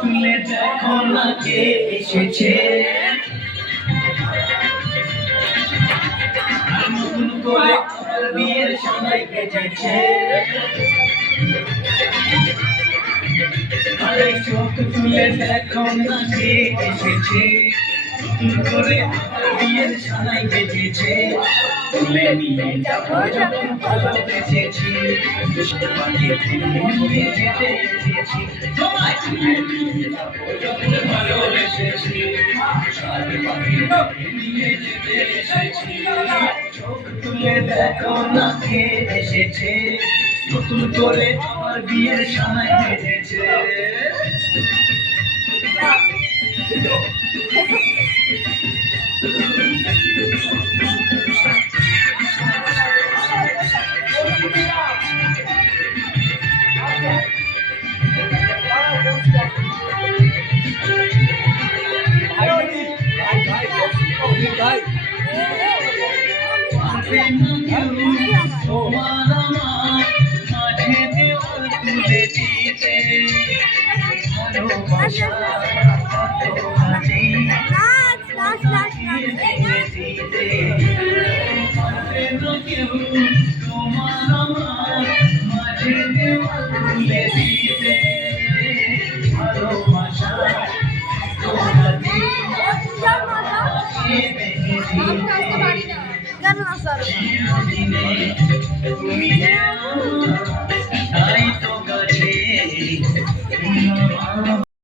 তুলে দেখো না কে এসেছে, নতুন করে বিয়ের সময় বেজেছে। আরে চোখ তুলে দেখো না কে এসেছে, নতুন করে বিয়ের সময় বেজেছে। তুলে নিয়ে যাবো যখন ভালোবেসেছি, নিয়ে যেতে এসেছি, তোমায় তুলে নিয়ে যাবো যখন ভালোবেসেছি, নিয়ে যেতে এসেছি। চোখ তুলে দেখো না কে এসেছে, নতুন করে আমার বিয়ের সময় বেজেছে। তোমার আমার মাঝে দেওয়াল তুলে দিতে, ভালোবাসা তোমাকে দিতে পারবে না কেউ। তোমার আমার মাঝে দেওয়াল তুলে দিতে, ভালোবাসা তোমাকে চিরদিনে তুমি